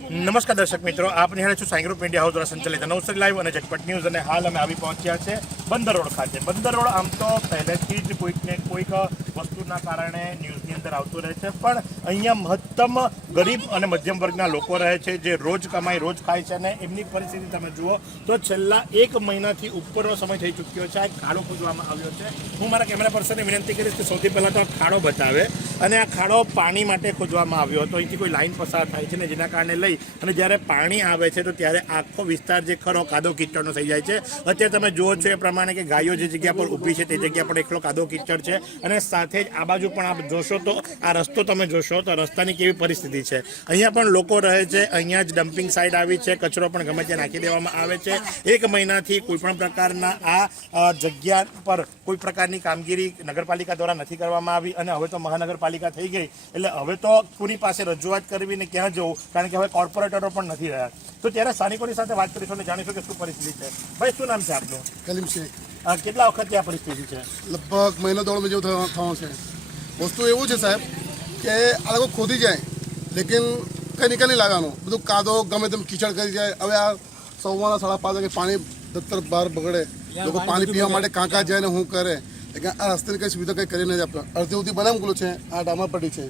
નમસ્કાર દર્શક મિત્રો, આપ નિહાળે છું સાઈ ગ્રુપ ઇન્ડિયા હાઉસ દ્વારા સંચાલિત નવસરી લાઈવ અને ઝટપટ ન્યૂઝ અને હાલ અમે આવી પહોંચ્યા છે બંદર રોડ ખાતે. બંદર રોડ આમ તો પહેલેથી જ કોઈક ને કોઈક વસ્તુના કારણે ન્યૂઝની અંદર આવતું રહે છે. પણ અહીંયા મહત્તમ ગરીબ અને મધ્યમ વર્ગના લોકો રહે છે, જે રોજ કમાઈ, રોજ ખાય છે અને એમની પરિસ્થિતિ તમે જુઓ તો છેલ્લા એક મહિનાથી ઉપરનો સમય થઈ ચૂક્યો છે. આ એક ખાડો ખોદવામાં આવ્યો છે. હું મારા કેમેરા પર્સનને વિનંતી કરીશ કે સૌથી પહેલાં તો આ ખાડો બતાવે અને આ ખાડો પાણી માટે ખોદવામાં આવ્યો હતો. અહીંથી કોઈ લાઈન પસાર થાય છે ને જેના કારણે લઈ અને જ્યારે પાણી આવે છે તો ત્યારે આખો વિસ્તાર જે ખરો કાદો કિચડનો થઈ જાય છે. અત્યારે તમે જુઓ છો એ પ્રમાણે કે ગાયો જે જગ્યા પર ઊભી છે તે જગ્યા પર એકલો કાદો કિચડ છે અને સાથે જ આ બાજુ પણ આપ જોશો તો આ રસ્તો તમે જોશો તો રસ્તાની કેવી પરિસ્થિતિ છે. અહીંયા પણ લોકો રહે છે, અહીંયા જ ડમ્પિંગ સાઇડ આવી છે, કચરો પણ ગમે ત્યાં નાખી દેવામાં આવે છે. એક મહિનાથી કોઈ પણ પ્રકારના આ જગ્યા પર કોઈ પ્રકારની કામગીરી નગરપાલિકા દ્વારા નથી કરવામાં આવી અને હવે તો મહાનગરપાલિકા થઈ ગઈ. એટલે હવે તો કોની પાસે રજૂઆત કરવી ને ક્યાં જવું? કારણ કે હવે કોર્પોરેટરો પણ નથી રહ્યા. તો ત્યારે સ્થાનિકોની સાથે વાત કરીશું અને જાણીશું કે શું પરિસ્થિતિ છે. ભાઈ, શું નામ છે આપનું? કલીમ શેખ. કેટલા વખતથી આ પરિસ્થિતિ છે? લગભગ મહિનો દોઢ જેવું થવાનું છે. વસ્તુ એવું છે સાહેબ કે આ લોકો ખોદી જાય લેકિન કંઈ નિકાલ નહીં લાવવાનું બધું કાદો ગમે તેમ કીચડ કરી જાય. હવે આ સવારના સાડા પાંચ વાગે પાણી દત્તર બહાર બગડે. લોકો પાણી પીવા માટે કાં કાં જાય ને શું કરે. એટલે આ રસ્તાની કંઈ સુવિધા કંઈ કરી નથી આપતા. અડધી સુધી બનાવી મૂકેલું છે આ ડામરપટ્ટી છે.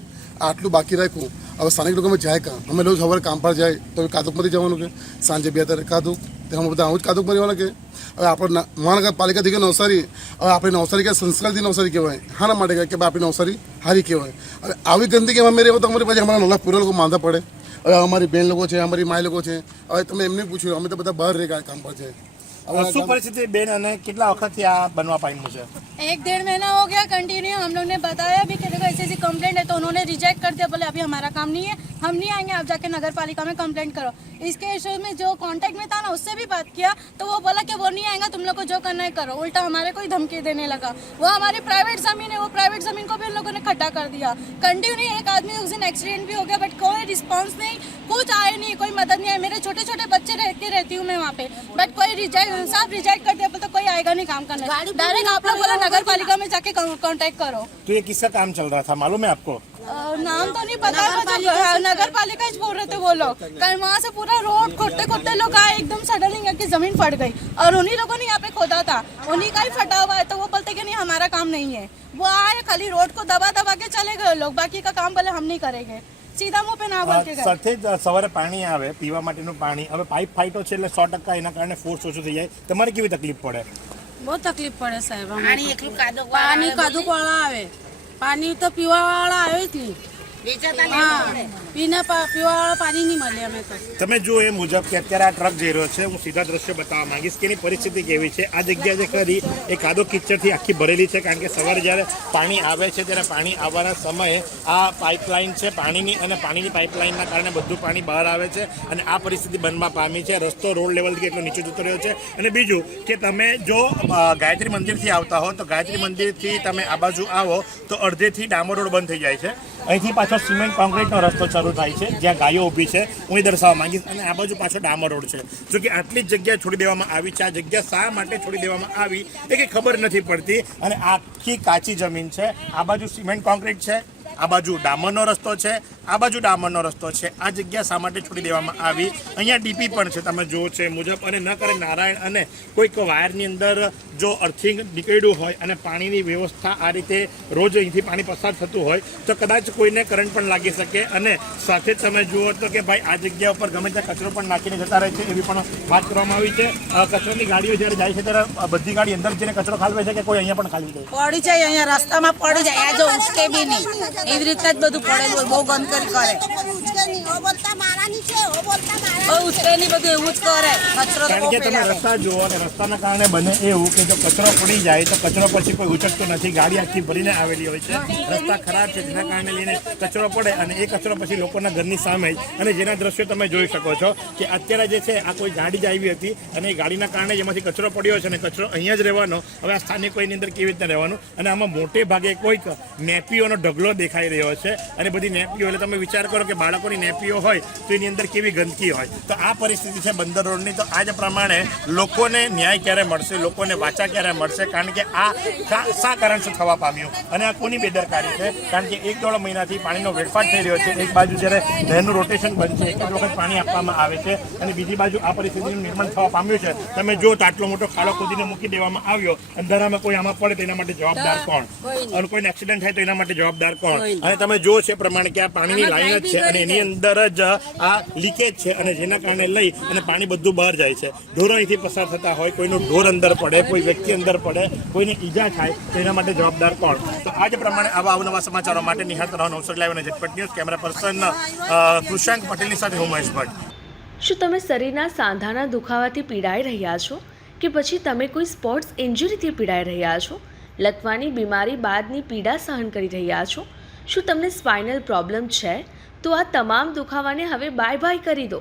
આટલું બાકી રાખ્યું. હવે સ્થાનિક લોકો અમે જાય કાં? અમે લોકો સવારે કામ પર જાય તો કાદુકમાંથી જવાનું કે સાંજે બે તારે કાદુક તે અમે બધા આવું જ કાદુક ભરવાના કે હવે આપણે મહાનગરપાલિકા થઈ ગઈ નવસારી હવે આપણે નવસારી કે સંસ્કારથી નવસારી કહેવાય હાના માટે કહેવાય કે ભાઈ આપણી નવસારી હારી કહેવાય હવે આવી ગંદકી અમે રહેવો તો અમારી પછી અમારા નોલા પૂરા લોકો માંદા પડે હવે અમારી બેન લોકો છે અમારી માય લોકો છે હવે તમે એમને પૂછ્યું અમે તો બધા બહાર રહી ગયા કામ પર છે અ, શું પરિસ્થિતિ બેન અને કેટલા વખતથી આ બનવા પામ્યું છે एक डेढ़ महीना हो गया कंटिन्यू हम लोग ने बताया भी कि देखो ऐसी ऐसी कंप्लेंट है तो उन्होंने रिजेक्ट कर दिया बोले अभी हमारा काम नहीं है हम नहीं आएँगे आप जाके नगर पालिका में कंप्लेंट करो। इसके इशू में जो कांटेक्ट में था ना उससे भी बात किया तो वो बोला कि वो नहीं आएगा तुम लोग को जो करना है करो। उल्टा हमारे को ही धमकी देने लगा। वो हमारी प्राइवेट ज़मीन है वो प्राइवेट ज़मीन को भी उन लोगों ने खड्डा कर दिया। कंटिन्यू एक आदमी उस दिन एक्सीडेंट भी हो गया बट कोई रिस्पॉन्स नहीं कुछ आए नहीं कोई मदद नहीं आई। मेरे छोटे छोटे बच्चे रहती रहती हूँ मैं वहाँ पे बट कोई रिजेक्ट साफ़ रिजेक्ट कर दिया तो कोई आएगा नहीं काम करने। डायरेक्ट आप लोग बोला नगर पालिका में जाके कॉन्टेक्ट करो। तो ये किसका काम चल रहा था? मालूम है आपको? नाम तो नहीं पता है नगर पालिका ही बोल रहे थे वो लोग कल वहाँ से पूरा रोड खोदते खोदते लोग आए एकदम सडनली की जमीन फट गई और उन्हीं लोगों ने यहाँ पे खोदा था उन्हीं का ही फटा हुआ है तो वो बोलते कि नहीं हमारा काम नहीं है वो आए खाली रोड को दबा दबा के चले गए लोग बाकी का काम बोले हम नहीं करेंगे सीधा मुंह पे ना बोल के गए સાથે જ સવારે પાણી આવે પીવા માટેનું પાણી હવે પાઇપ ફાઇટો છે એટલે સો ટકા એના કારણે ફોર્સ ઓછું થઈ જાય તમારે કેવી તકલીફ પડે બહુ તકલીફ પડે સાહેબ અમને. પાણી એકલું કાદવ પાણી કાદુક વાળા આવે પાણી તો પીવા વાળા આવે જ નહીં વેચાતા હા પીને પા- પાણી નહીં મળે અમે તો. તમે જુઓ એ મુજબ કે અત્યારે આ ટ્રક જઈ રહ્યો છે. હું સીધા દ્રશ્ય બતાવવા માંગીશ કે એની પરિસ્થિતિ કેવી છે? આ જગ્યા જે ખરી એ કાદો કિચડથી આખી ભરેલી છે કારણ કે સવારે જ્યારે પાણી આવે છે ત્યારે પાણી આવવાના સમયે આ પાઇપલાઇન છે પાણીની અને પાણીની પાઇપલાઇનના કારણે બધું પાણી બહાર આવે છે અને આ પરિસ્થિતિ બનવા પામી છે. રસ્તો રોડ લેવલથી એટલો નીચે જતો રહ્યો છે. અને બીજું કે તમે જો ગાયત્રી મંદિરથી આવતા હો તો ગાયત્રી મંદિરથી તમે આ બાજુ આવો તો અડધેથી ડામર રોડ બંધ થઈ જાય છે. અહીંથી પાછો સિમેન્ટ કોન્ક્રીટનો રસ્તો શરૂ થાય છે, જ્યાં ગાયો ઊભી છે હું એ દર્શાવવા માંગીશ, અને આ બાજુ પાછો ડામર રોડ છે. જો કે આટલી જ જગ્યા છોડી દેવામાં આવી છે, આ જગ્યા શા માટે છોડી દેવામાં આવી, એ કંઈ ખબર નથી પડતી, અને આખી કાચી જમીન છે. આ બાજુ સિમેન્ટ કોન્ક્રીટ છે, આ બાજુ ડામરનો રસ્તો છે, આ બાજુ ડામરનો રસ્તો છે. આ જગ્યા શા માટે છોડી દેવામાં આવી? અહીંયા ડીપી પણ છે, તમે જુઓ છે મુજબ, અને ન કરે નારાયણ અને કોઈક વાયરની અંદર જો અર્થિંગ નીકળ્યું હોય અને પાણીની વ્યવસ્થા આ રીતે રોજ અહીંથી પાણી પસાર થતું હોય તો કદાચ કોઈને કરંટ પણ લાગી શકે. અને સાથે જ તમે જુઓ તો કે ભાઈ આ જગ્યા ઉપર ગમે ત્યાં કચરો પણ નાખીને જતા રહે છે એવી પણ વાત કરવામાં આવી છે. કચરોની ગાડીઓ જ્યારે જાય છે ત્યારે બધી ગાડી અંદર જઈને કચરો ખાલવે છે કે કોઈ અહીંયા પણ ખાલી જાય? પડી જાય અહીંયા રસ્તામાં પડી જાય. આ જો ઉચકે બી નહીં. એવી રીતે જ બધું પડેલું બહુ ગંદ કરી. કરે ઉચકે નહીં બધું એવું જ કરે. કચરો કારણ કે તમે રસ્તા જુઓ અને રસ્તાના કારણે બને એવું કે જો કચરો પડી જાય તો કચરો પછી કોઈ ઉચકતો નથી. ગાડી આખી ભરીને આવેલી હોય છે. રસ્તા ખરાબ છે, જેના કારણે લઈને કચરો પડે અને એ કચરો પછી લોકોના ઘરની સામે અને જેના દ્રશ્યો તમે જોઈ શકો છો કે અત્યારે જે છે, આ કોઈ ગાડી જ આવી હતી અને એ ગાડીના કારણે જેમાંથી કચરો પડ્યો છે અને કચરો અહીંયા જ રહેવાનો. હવે આ સ્થાનિકોની અંદર કેવી રીતે રહેવાનું? અને આમાં મોટે ભાગે કોઈક નેપીઓનો ઢગલો દેખાઈ રહ્યો છે. અને બધી નેપીઓ, એટલે તમે વિચાર કરો કે બાળકોની નેપીઓ હોય તો એની અંદર કેવી ગંદકી હોય. તો આ પરિસ્થિતિ છે બંદર રોડની. તો આ જ પ્રમાણે લોકોને ન્યાય ક્યારે મળશે? લોકોને વાચા ચર્ચા ક્યારે મળશે? કારણ કે આ શા- કારણસર થવા પામ્યું? અને આ કોની બેદરકારી છે? કારણ કે એક દોઢ મહિનાથી પાણીનો વેડફાટ થઈ રહ્યો છે. એક બાજુ જ્યારે નહેરનું રોટેશન બનશે એક જ વખત પાણી આપવામાં આવે છે અને બીજી બાજુ આ પરિસ્થિતિનું નિર્માણ થવા પામ્યું છે. તમે જો આટલો મોટો ખાડો ખોદીને મૂકી દેવામાં આવ્યો અંધારામાં કોઈ આમાં પડે તો એના માટે જવાબદાર કોણ? અને કોઈને એક્સિડન્ટ થાય તો એના માટે જવાબદાર કોણ? અને તમે જો છે પ્રમાણે કે આ પાણીની લાઈન જ છે અને એની અંદર જ આ લીકેજ છે અને જેના કારણે લઈ અને પાણી બધું બહાર જાય છે. ઢોર અહીંથી પસાર થતા હોય કોઈનું ઢોર અંદર પડે કોઈ વ્યક્તિ અંદર પડે, કોઈને ઈજા થાય, તો એના માટે જવાબદાર કોણ? તો આજ પ્રમાણે આવા અવનવા સમાચારો માટે નિહાળતા રહો નવસર લાઈવ અને ન્યૂઝ. કેમેરા પર્સન કૃષાંક પટેલની સાથે હું મહેશ ભટ્ટ. શું તમે શરીરના સાંધાના દુખાવાથી પીડાઈ રહ્યા છો? કે પછી તમે કોઈ સ્પોર્ટ્સ ઇન્જરીથી પીડાઈ રહ્યા છો? લકવાની બીમારી બાદની પીડા સહન કરી રહ્યા છો? શું તમને સ્પાઇનલ પ્રોબ્લેમ છે? તો આ તમામ દુખાવાને હવે બાય બાય કરી દો.